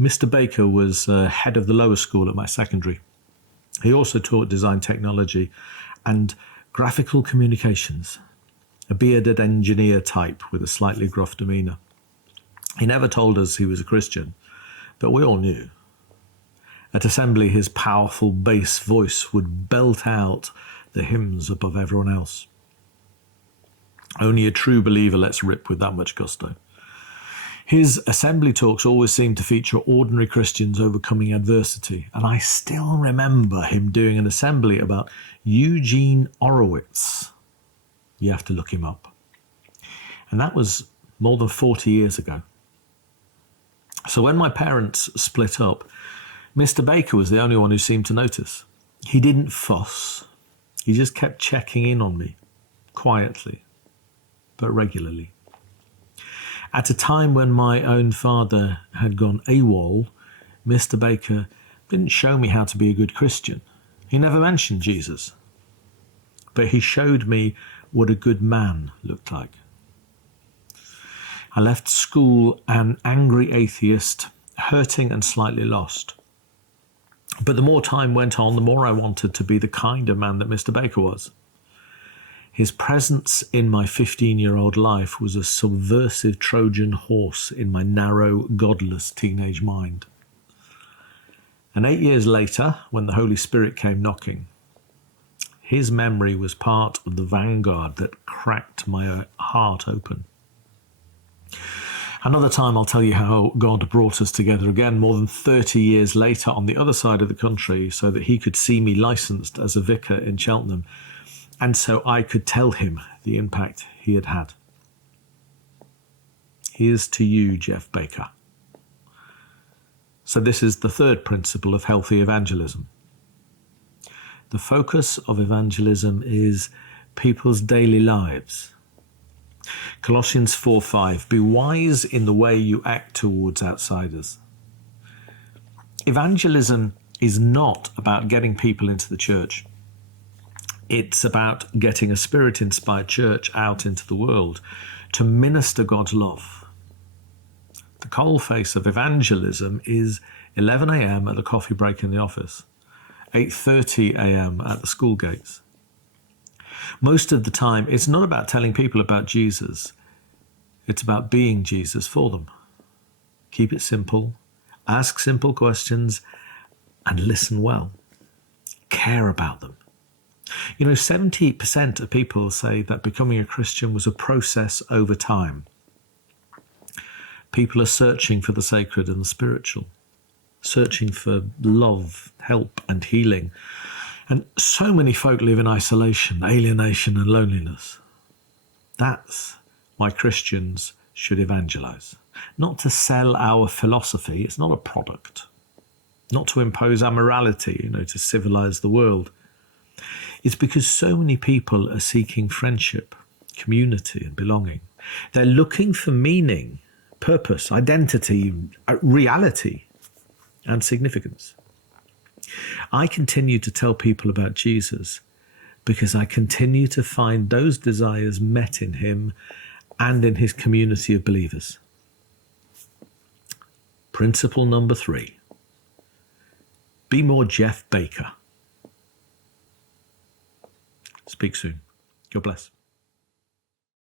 Mr. Baker was head of the lower school at my secondary. He also taught design technology and graphical communications, a bearded engineer type with a slightly gruff demeanour. He never told us he was a Christian, but we all knew. At assembly, his powerful bass voice would belt out the hymns above everyone else. Only a true believer lets rip with that much gusto. His assembly talks always seemed to feature ordinary Christians overcoming adversity, and I still remember him doing an assembly about Eugene Horowitz. You have to look him up. And that was more than 40 years ago. So when my parents split up, Mr. Baker was the only one who seemed to notice. He didn't fuss. He just kept checking in on me, quietly, but regularly. At a time when my own father had gone AWOL, Mr. Baker didn't show me how to be a good Christian. He never mentioned Jesus. But he showed me what a good man looked like. I left school an angry atheist, hurting and slightly lost. But the more time went on, the more I wanted to be the kind of man that Mr. Baker was. His presence in my 15-year-old life was a subversive Trojan horse in my narrow, godless teenage mind. And 8 years later, when the Holy Spirit came knocking, his memory was part of the vanguard that cracked my heart open. Another time I'll tell you how God brought us together again more than 30 years later on the other side of the country so that he could see me licensed as a vicar in Cheltenham, and so I could tell him the impact he had had. Here's to you, Geoff Baker. So this is the third principle of healthy evangelism. The focus of evangelism is people's daily lives. Colossians 4:5, be wise in the way you act towards outsiders. Evangelism is not about getting people into the church. It's about getting a Spirit-inspired church out into the world to minister God's love. The coalface of evangelism is 11 a.m. at the coffee break in the office, 8:30 a.m. at the school gates. Most of the time, it's not about telling people about Jesus. It's about being Jesus for them. Keep it simple, ask simple questions, and listen well. Care about them. 70% of people say that becoming a Christian was a process over time. People are searching for the sacred and the spiritual, searching for love, help, and healing. And so many folk live in isolation, alienation, and loneliness. That's why Christians should evangelize. Not to sell our philosophy, it's not a product. Not to impose our morality, to civilize the world. It's because so many people are seeking friendship, community, and belonging. They're looking for meaning, purpose, identity, reality, and significance. I continue to tell people about Jesus because I continue to find those desires met in him and in his community of believers. Principle number 3. Be more Geoff Baker. Speak soon. God bless.